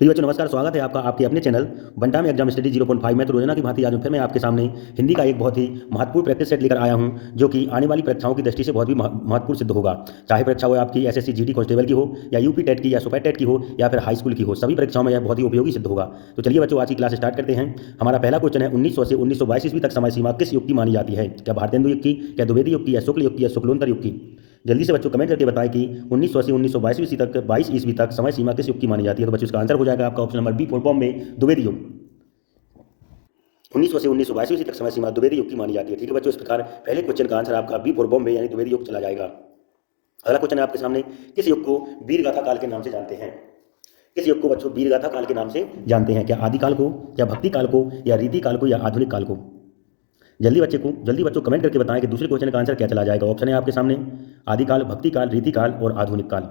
प्रिय बच्चों नमस्कार, स्वागत है आपका आपके अपने चैनल बंटा में एग्जाम स्टडी 0.5 में। तो रोजाना की भांति आज फिर मैं आपके सामने हिंदी का एक बहुत ही महत्वपूर्ण प्रैक्टिस सेट लेकर आया हूं, जो कि आने वाली परीक्षाओं की दृष्टि से बहुत भी महत्वपूर्ण सिद्ध होगा। चाहे परीक्षा हो आपकी एसएससी जीडी कांस्टेबल की हो, या यूपी टेट की, या सुपर टेट की हो, या फिर हाई स्कूल की हो, सभी परीक्षाओं में यह बहुत ही उपयोगी सिद्ध होगा। तो चलिए बच्चों, आज की क्लास स्टार्ट करते हैं। हमारा पहला क्वेश्चन है 1900 से 1922 ईस्वी तक समय सीमा किस युग की मानी जाती है? क्या भारतेंदु युग की, क्या द्विवेदी युग की, या शुक्ल युग की, या शुक्लोत्तर युग की? जल्दी से बच्चों कमेंट करके बताएं कि 1900 से 1922 ईस्वी तक 22 ईस्वी तक समय सीमा किस युग की मानी जाती है। तो बच्चों इसका आंसर हो जाएगा आपका option number B full form में द्विवेदी युग। 1900 से 1922 ईस्वी तक समय सीमा द्विवेदी युग की मानी जाती है। ठीक है बच्चों, इस प्रकार पहले क्वेश्चन का आंसर आपका बी फॉर बॉम्बे यानी द्विवेदी युग चला जाएगा। अगला क्वेश्चन है आपके सामने, किस युग को वीरगाथा काल के नाम से जानते हैं? किस युग को बच्चों वीरगाथा काल के नाम से जानते हैं? क्या आदिकाल को, या भक्ति काल को, या रीति काल को, या आधुनिक काल को? जल्दी बच्चों कमेंट करके बताएं कि दूसरे क्वेश्चन का आंसर क्या चला जाएगा। ऑप्शन है आपके सामने आदिकाल, भक्ति काल, रीति काल और आधुनिक काल।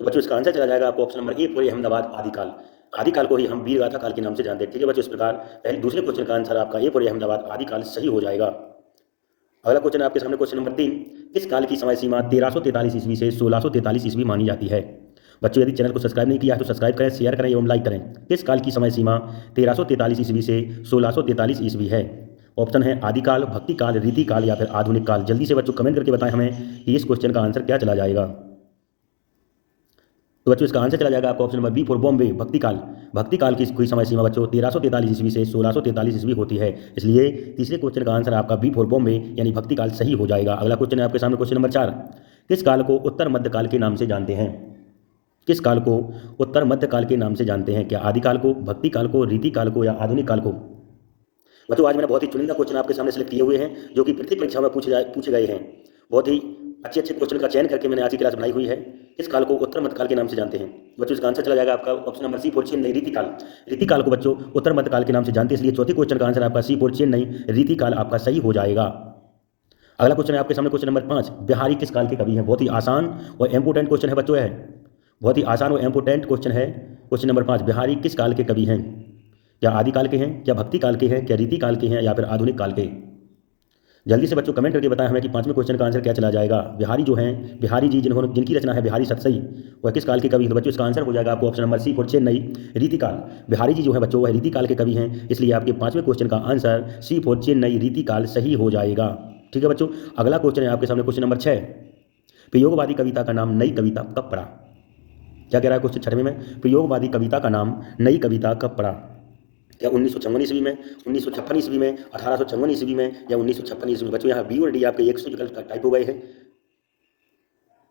तो बच्चों इसका आंसर चला जाएगा आपको ऑप्शन नंबर ए पूरे अहमदाबाद आदिकाल। आदिकाल को ही हम वीरगाथा काल के नाम से जानते हैं। ठीक है बच्चों, इस प्रकार पहले दूसरे क्वेश्चन का आंसर आपका ए पूरे अहमदाबाद आदिकाल सही हो जाएगा। अगला क्वेश्चन है आपके सामने क्वेश्चन नंबर 3, किस काल की समय सीमा 1343 ईस्वी से 1643 ईस्वी मानी जाती है? बच्चों यदि चैनल को सब्सक्राइब नहीं किया है तो सब्सक्राइब करें, शेयर करें एवं लाइक करें। किस काल की समय सीमा 1343 ईस्वी से 1643 ईस्वी है? ऑप्शन है आदिकाल, भक्ति काल, रीति काल, या फिर आधुनिक काल। जल्दी से बच्चों कमेंट करके बताएं हमें कि इस क्वेश्चन का आंसर क्या चला जाएगा। तो बच्चों इसका आंसर चला जाएगा आपका option number B for Bombay भक्ति काल। भक्ति काल की कोई समय सीमा बच्चों 1343 ईस्वी से 1643 ईस्वी होती है, इसलिए तीसरे क्वेश्चन का आंसर आपका बी फॉर बॉम्बे यानी भक्ति काल सही हो जाएगा। अगला क्वेश्चन है आपके सामने क्वेश्चन नंबर 4, किस काल को उत्तर मध्य काल के नाम से जानते हैं? किस काल को उत्तर मध्य काल के नाम से जानते हैं? क्या आदिकाल को, भक्ति काल को, रीति काल को, या आधुनिक काल को? बच्चों आज मैंने बहुत ही चुनिंदा क्वेश्चन आपके सामने सेलेक्ट किए हुए हैं, जो कि प्रत्येक परीक्षा में पूछे गए हैं। बहुत ही अच्छे अच्छे क्वेश्चन का चयन करके मैंने आज की क्लास बनाई हुई है। इस काल को उत्तर मध्य काल के नाम से जानते हैं। बच्चों इसका आंसर चला जाएगा आपका option number C for Chennai रीति काल। रीति काल को बच्चों उत्तर मध्य काल के नाम से जानते हैं, इसलिए चौथे क्वेश्चन का आंसर आपका सी फॉर चेन्नई रीति काल आपका सही हो जाएगा। अगला क्वेश्चन है आपके सामने क्वेश्चन नंबर 5, बिहारी किस काल के कवि हैं? बहुत ही आसान और इंपोर्टेंट क्वेश्चन है बच्चों, है बहुत ही आसान और इंपोर्टेंट क्वेश्चन है। क्वेश्चन नंबर 5, बिहारी किस काल के कवि हैं? क्या आदिकाल के हैं, क्या भक्ति काल के हैं, क्या रीति काल के हैं, या फिर आधुनिक काल के? जल्दी से बच्चों कमेंट करके बताएं हमें कि पांचवें क्वेश्चन का आंसर क्या चला जाएगा। बिहारी जो हैं, बिहारी जी जिनकी रचना है बिहारी सतसई, वह किस काल के कवि हैं? तो बच्चों इसका आंसर हो जाएगा आपको option number C for Chennai रीति काल। बिहारी जी जो है बच्चों वह रीति काल के कवि हैं, इसलिए आपके पांचवें क्वेश्चन का आंसर सी फॉर चेन्नई रीति काल सही हो जाएगा। ठीक है बच्चों, अगला क्वेश्चन है आपके सामने क्वेश्चन नंबर 6, प्रयोगवादी कविता का नाम नई कविता कब पड़ा? क्या कह रहा है क्वेश्चन 6वें में, प्रयोगवादी कविता का नाम नई कविता कब पड़ा? क्या 1956 ईस्वी में, 1956 ईस्वी में, 1856 ईस्वी में, या 1956 ईस्वी में? बच्चों यहाँ बी और डी आपके एक से विकल्प टाइप हो गए हैं।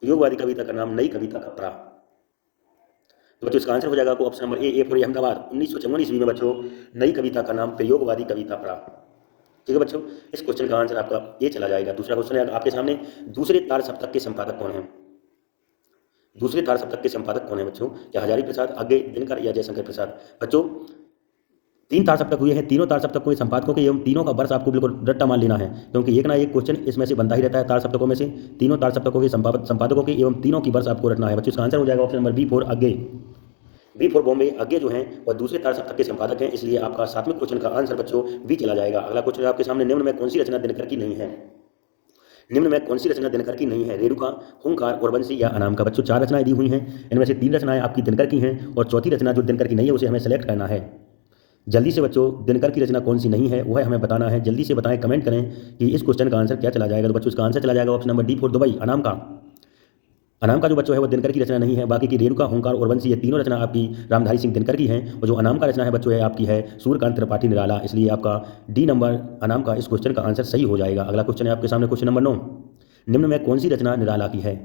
प्रयोगवादी कविता का नाम नई कविता कब पड़ा? तो बच्चों इसका आंसर हो जाएगा आपको option number A for Ahmedabad. 1956 ईस्वी में बच्चों नई कविता का नाम प्रयोगवादी कविता पड़ा। ठीक है बच्चों, इस क्वेश्चन का आंसर आपका ए चला जाएगा। दूसरा क्वेश्चन है आपके सामने, दूसरे तार सप्तक के संपादक कौन है? दूसरे तार सप्तक के संपादक कौन है बच्चों? क्या हजारी प्रसाद, अज्ञे दिनकर, या जयशंकर प्रसाद? बच्चों 3 तार सप्तक हुए हैं, तीनों तार सप्तकों के संपादकों के एवं तीनों का वर्ष आपको बिल्कुल रट्टा मान लेना है, क्योंकि एक ना एक क्वेश्चन इसमें से बनता ही रहता है। तार सप्तकों में से तीनों तार सप्तकों के संपादकों के एवं तीनों की वर्ष आपको रटना है। बच्चों इसका आंसर हो जाएगा option number B for Agyeya. B for Bombay Agyeya जो हैं वह दूसरे तार सप्तक के संपादक हैं, इसलिए आपका 7वें क्वेश्चन का आंसर बच्चों बी चला जाएगा। अगला क्वेश्चन आपके सामने, निम्न में कौन सी रचना दिनकर की नहीं है? निम्न में कौन सी रचना दिनकर की नहीं है? रेणुका, हुंकार, उर्वशी, या अनामिका? बच्चों 4 रचनाएं दी हुई हैं, इनमें से 3 रचनाएं आपकी दिनकर की हैं और चौथी रचना जो दिनकर की नहीं है उसे हमें सेलेक्ट करना है। जल्दी से बच्चों दिनकर की रचना कौन सी नहीं है वह हमें बताना है। जल्दी से बताएं, कमेंट करें कि इस क्वेश्चन का आंसर क्या चला जाएगा। तो बच्चों इसका आंसर चला जाएगा option number D for Dubai Anamika. Anamika जो बच्चों है वो दिनकर की रचना नहीं है। बाकी की रेणुका, हुंकार, उर्वशी ये तीनों रचना आपकी रामधारी सिंह दिनकर की हैं, और जो अनामिका रचना है बच्चों है आपकी है सूर्यकांत त्रिपाठी निराला, इसलिए आपका डी नंबर अनामिका इस क्वेश्चन का आंसर सही हो जाएगा। अगला क्वेश्चन है आपके सामने क्वेश्चन नंबर 9, निम्न में कौन सी रचना निराला की है?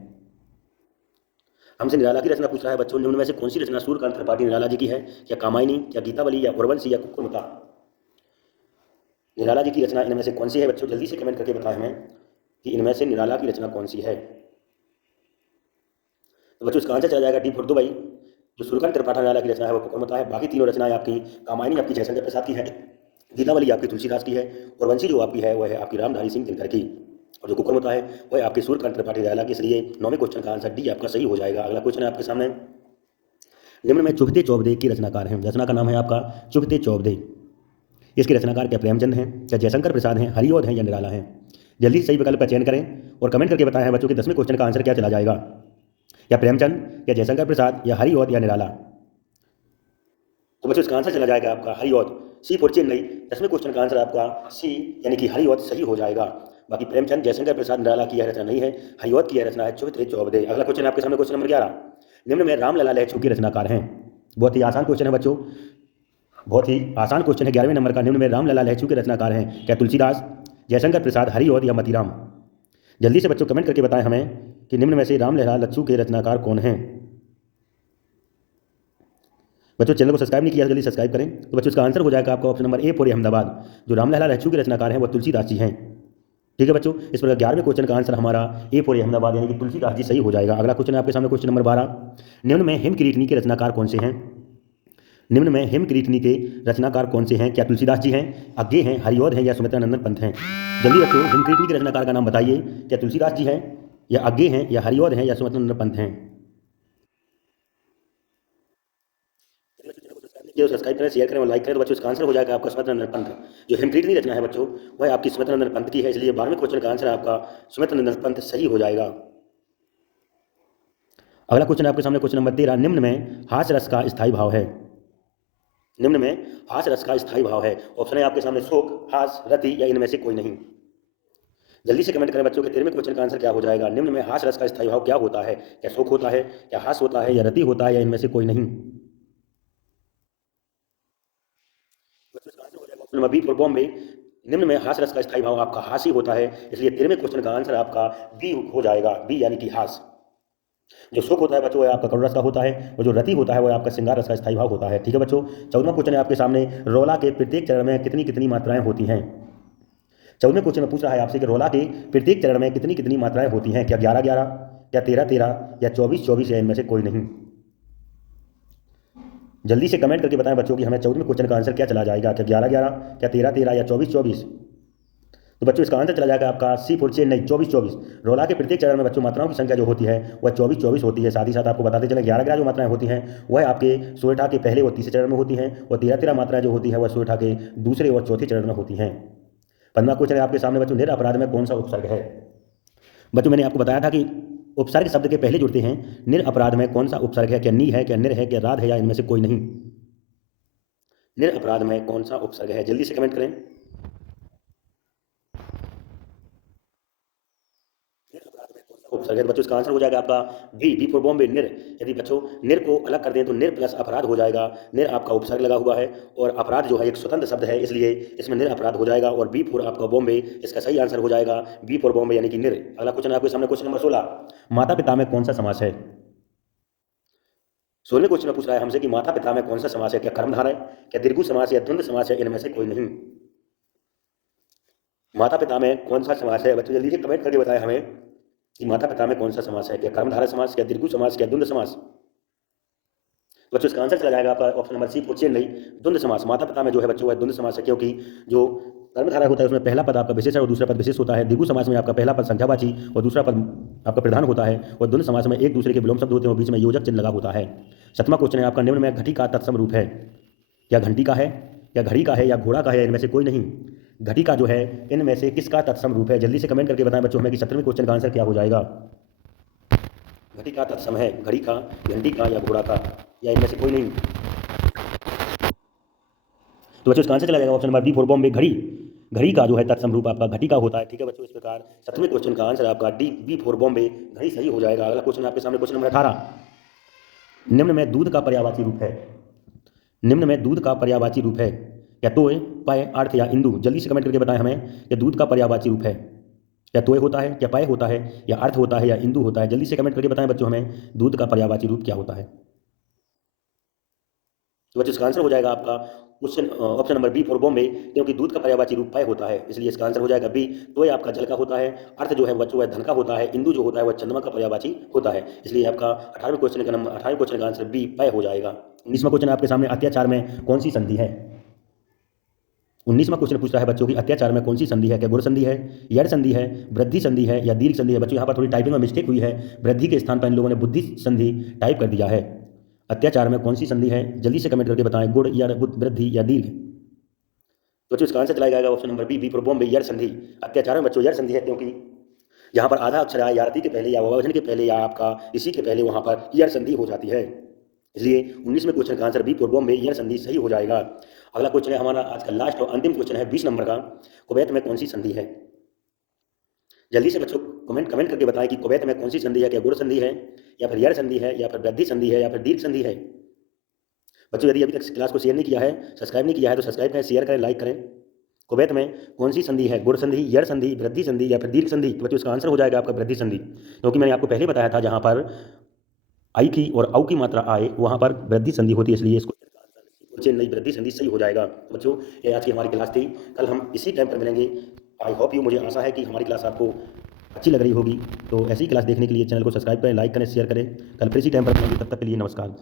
हमसे निराला की रचना पूछ रहा है बच्चों, निम्न में से कौन सी रचना सूर्यकांत त्रिपाठी निराला जी की है? क्या कामायनी, क्या गीतावली, या उर्वशी, या कुक्कुरमुता? निराला जी की रचना इनमें से कौन सी है बच्चों? जल्दी से कमेंट करके बताएं हमें कि इनमें से निराला की रचना कौन सी है। तो बच्चों इसका आंसर चला जाएगा डी फॉर दुबई। जो सूर्यकांत त्रिपाठी निराला की रचना है वो कुक्कुरमुता है। बाकी तीनों रचनाएं आपकी, कामायनी आपकी जयशंकर प्रसाद की है, गीतावली आपकी तुलसीदास की है, और वंशी जो आपकी है वह है आपकी रामधारी सिंह दिनकर की, और जो कुक्कुरमुता है वह आपकी सूर्यकांत त्रिपाठी निराला की, इसलिए 9वें क्वेश्चन का आंसर डी आपका सही हो जाएगा। अगला क्वेश्चन है आपके सामने, निम्न में चुभते चौबदे की रचनाकार हैं। रचना का नाम है आपका चुभते चौबदे। इसके रचनाकार क्या प्रेमचंद हैं, क्या जयशंकर प्रसाद हैं, हरिऔध हैं, या निराला हैं? जल्दी से सही विकल्प का चयन करें और कमेंट करके बताएं बच्चों कि 10वें क्वेश्चन का आंसर क्या चला जाएगा। या प्रेमचंद या जयशंकर प्रसाद या हरिऔध या निराला। तो बच्चों इसका आंसर चला जाएगा आपका हरिऔध, सी फॉर चेन्नई। 10वें क्वेश्चन का आंसर आपका सी यानी कि हरिऔध सही हो जाएगा। बाकी प्रेमचंद जयशंकर प्रसाद निराला की यह रचना नहीं है, हरिऔध की यह रचना है चौथे चौबदे। अगला क्वेश्चन आपके सामने क्वेश्चन नंबर 11। निम्न में रामलला लहचू के रचनाकार हैं। बहुत ही आसान क्वेश्चन है बच्चों, बहुत ही आसान क्वेश्चन है। 11वें नंबर का, निम्न में रामलला लहचू के रचनाकार हैं। क्या तुलसीदास, जयशंकर प्रसाद, हरिऔध या मतीराम। जल्दी से बच्चों कमेंट करके बताएं हमें कि निम्न में से रामलला लहचू के रचनाकार कौन हैं। बच्चों चैनल को सब्सक्राइब नहीं किया, जल्दी सब्सक्राइब करें। तो बच्चों इसका आंसर हो जाएगा आपका ऑप्शन नंबर ए पूरे अहमदाबाद। जो रामलला लहचू के रचनाकार हैं वो तुलसीदास जी हैं। ठीक है बच्चों, इस प्रकार 11वें क्वेश्चन का आंसर हमारा ए पूरे अहमदाबाद यानी कि तुलसीदास जी सही हो जाएगा। अगला क्वेश्चन है आपके सामने क्वेश्चन नंबर 12। निम्न में हिमकिरीटनी के रचनाकार कौन से हैं। निम्न में हिमकिरीटनी के रचनाकार कौन से हैं। क्या तुलसीदास जी हैं, अज्ञे हैं, हरिऔध हैं या सुमित्रानंदन पंत हैं। जल्दी बच्चों हिमकिरीटनी के रचनाकार का नाम बताइए। क्या तुलसीदास जी हैं या अज्ञे हैं या हरिऔध हैं या सुमित्रानंदन पंत हैं। जो सब्सक्राइब करें, शेयर करें और लाइक करें। तो बच्चों इसका आंसर हो जाएगा आपका सुमित्रानंदन पंत। जो हिमकिरीटनी रचना है बच्चों वह आपकी सुमित्रानंदन पंत की है, इसलिए 12वें क्वेश्चन का आंसर आपका सुमित्रानंदन पंत सही हो जाएगा। अगला क्वेश्चन आपके सामने क्वेश्चन नंबर 13। निम्न में हास रस का स्थायी भाव है। निम्न में हास रस का स्थायी भाव है। ऑप्शन है आपके सामने शोक, हास, रति या इनमें से कोई नहीं। जल्दी से कमेंट करें बच्चों के 13वें क्वेश्चन का आंसर क्या हो जाएगा। निम्न में हास रस का स्थायी भाव क्या होता है। क्या शोक होता है, क्या हास होता है या रति होता है या इनमें से कोई नहीं। Option number B for Bombay. निम्न में हास रस का स्थायी भाव आपका हास ही होता है, इसलिए 13वें क्वेश्चन का आंसर आपका बी हो जाएगा, बी यानी कि हास। जो शोक होता है बच्चों वह आपका करुण रस का होता है और जो रति होता है वह आपका श्रृंगार रस का स्थायी भाव होता है। ठीक है बच्चों, 14वां क्वेश्चन है आपके सामने। रोला के प्रत्येक चरण में कितनी कितनी मात्राएं होती हैं। 14वें क्वेश्चन में पूछ रहा है आपसे कि रोला के प्रत्येक चरण में कितनी कितनी मात्राएं होती हैं। क्या 11 11 या 13 13 या 24 24 या इनमें से कोई नहीं। जल्दी से कमेंट करके बताएं बच्चों कि हमें 14वें क्वेश्चन का आंसर क्या चला जाएगा। क्या 11 11 क्या 13 13 या 24 24। तो बच्चों इसका आंसर चला जाएगा आपका सी फॉर चेन्नई, 24 24। रोला के प्रत्येक चरण में बच्चों मात्राओं की संख्या जो होती है वह 24 24 होती है। साथ ही साथ आपको बताते चले 11 11 जो मात्राएं होती हैं वह आपके सोएठा के पहले और तीसरे चरण में होती हैं और 13 13 मात्राएं जो होती है वह सोएठा के दूसरे और चौथे चरण में होती हैं। 15वां क्वेश्चन है आपके सामने बच्चों। निर अपराध में कौन सा उपसर्ग है। बच्चों मैंने आपको बताया था कि उपसर्ग शब्द के पहले जुड़ते हैं। निर अपराध में कौन सा उपसर्ग है। क्या नी है, क्या निर है, क्या राध है या इनमें से कोई नहीं। निर अपराध में कौन सा उपसर्ग है, जल्दी से कमेंट करें। उपसर्ग है तो बच्चों इसका आंसर हो जाएगा आपका बी फॉर बॉम्बे, निर। यदि बच्चों निर को अलग कर दें तो निर प्लस अपराध हो जाएगा। निर आपका उपसर्ग लगा हुआ है और अपराध जो है एक स्वतंत्र शब्द है, इसलिए इसमें निर अपराध हो जाएगा और बी फॉर आपका बॉम्बे इसका सही आंसर हो जाएगा, बी फॉर बॉम्बे यानी कि निर। अगला क्वेश्चन आपके सामने क्वेश्चन नंबर 16। माता पिता में कौन सा समास है। 16वें क्वेश्चन में पूछ रहा है हमसे कि माता पिता में कौन सा समास है। क्या कर्मधारय, क्या दीर्घु समास या द्वंद्व समास है, इनमें से कोई नहीं। माता पिता में कौन सा समास है बच्चों, जल्दी से कमेंट करके बताएं हमें कि माता पिता में कौन सा समास है। क्या कर्मधारय समास, क्या दीर्घु समास, क्या द्वंद्व समास। बच्चों इसका आंसर चला जाएगा आपका option number C for Chennai, द्वंद्व समास। माता पिता में जो है बच्चों वह द्वंद्व समास है, क्योंकि जो कर्मधारय होता है उसमें पहला पद आपका विशेष और दूसरा पद विशेष होता है। दीर्घु समास में आपका पहला पद संख्यावाची और दूसरा पद आपका प्रधान होता है और द्वंद्व समास में एक दूसरे के विलोम शब्द होते हैं और बीच में योजक चिन्ह लगा होता है। 7वां क्वेश्चन है आपका। निम्न में घटी का तत्सम रूप है। क्या घंटी का है, या घड़ी का है, या घोड़ा का है, इनमें से कोई नहीं। घटी का जो है इनमें से किसका तत्सम रूप है, जल्दी से कमेंट करके बताएं बच्चों हमें कि 17वें क्वेश्चन का आंसर क्या हो जाएगा। घटी का तत्सम है घड़ी का, घंटी का या घोड़ा का, या इनमें से कोई नहीं। तो बच्चों इसका आंसर चला जाएगा option number B for Bombay, घड़ी। घड़ी का जो है तत्सम रूप आपका घटी का होता है। ठीक है बच्चों, इस प्रकार 7वें क्वेश्चन का आंसर आपका डी बी फॉर बॉम्बे, घड़ी सही हो जाएगा। अगला क्वेश्चन आपके सामने क्वेश्चन नंबर 18। निम्न में दूध का पर्यायवाची रूप है। निम्न में दूध का पर्यायवाची रूप है। क्या तोय, पय, अर्थ या इंदु। जल्दी से कमेंट करके बताएं हमें कि दूध का पर्यायवाची रूप है। क्या तोय होता है, क्या पय होता है, या अर्थ होता है, या इंदु होता है। जल्दी से कमेंट करके बताएं बच्चों हमें दूध का पर्यायवाची रूप क्या होता है। तो बच्चों इसका आंसर हो जाएगा आपका question option number B for Bombay, क्योंकि दूध का पर्यायवाची रूप पय होता है, इसलिए इसका आंसर हो जाएगा बी। तोय आपका जल का होता है, अर्थ जो है बच्चों वह धन का होता है, इंदु जो होता है वह चंद्रमा का पर्यायवाची होता है, इसलिए आपका 18वें क्वेश्चन का आंसर बी पय हो जाएगा। 19वां क्वेश्चन आपके सामने। अत्याचार में कौन सी संधि है। 19वां क्वेश्चन पूछता है बच्चों की अत्याचार में कौन सी संधि है। क्या गुण संधि है, यड़ संधि है, वृद्धि संधि है, या दीर्घ संधि है। बच्चों यहाँ पर थोड़ी टाइपिंग में मिस्टेक हुई है, वृद्धि के स्थान पर इन लोगों ने बुद्धि संधि टाइप कर दिया है। अत्याचार में कौन सी संधि है, जल्दी से कमेंट करके बताएं, गुण या वृद्धि या दीर्घ। बच्चों इसका आंसर चला जाएगा option number B for Bombay, यड़ संधि। अत्याचार में बच्चों यड़ संधि है, क्योंकि जहाँ पर आधा अक्षर आए या रति के पहले या वचन के पहले या आपका इसी के पहले वहाँ पर ईयर संधि हो जाती है। इसलिए 19वें क्वेश्चन का आंसर बी फॉर बॉम्बे ईयर संधि सही हो जाएगा। अगला क्वेश्चन है हमारा आज का लास्ट और अंतिम क्वेश्चन है 20 नंबर का, कुवैत में कौन सी संधि है। जल्दी से बच्चों कमेंट करके बताएं कि कुवैत में कौन सी संधि है, क्या गुण संधि है या फिर यर संधि है या फिर वृद्धि संधि है या फिर दीर्घ संधि है। बच्चों यदि अभी तक क्लास को शेयर नहीं किया है, सब्सक्राइब नहीं किया है तो सब्सक्राइब करें, शेयर करें, लाइक करें। कुवैत में कौन सी संधि है, गुण संधि, यर संधि, वृद्धि संधि या फिर दीर्घ संधि। तो बच्चों इसका आंसर हो जाएगा आपका वृद्धि संधि, क्योंकि मैंने आपको पहले बताया था जहाँ पर आई की और औ की मात्रा आए वहाँ पर वृद्धि संधि होती है, इसलिए इसको नई वृद्धि संधि सही हो जाएगा। बच्चों ये आज की हमारी क्लास थी, कल हम इसी टाइम पर मिलेंगे। आई होप यू, मुझे आशा है कि हमारी क्लास आपको अच्छी लग रही होगी। तो ऐसी क्लास देखने के लिए चैनल को सब्सक्राइब करें, लाइक करें, शेयर करें। कल फिर इसी टाइम पर मिलेंगे, तब तक के लिए नमस्कार।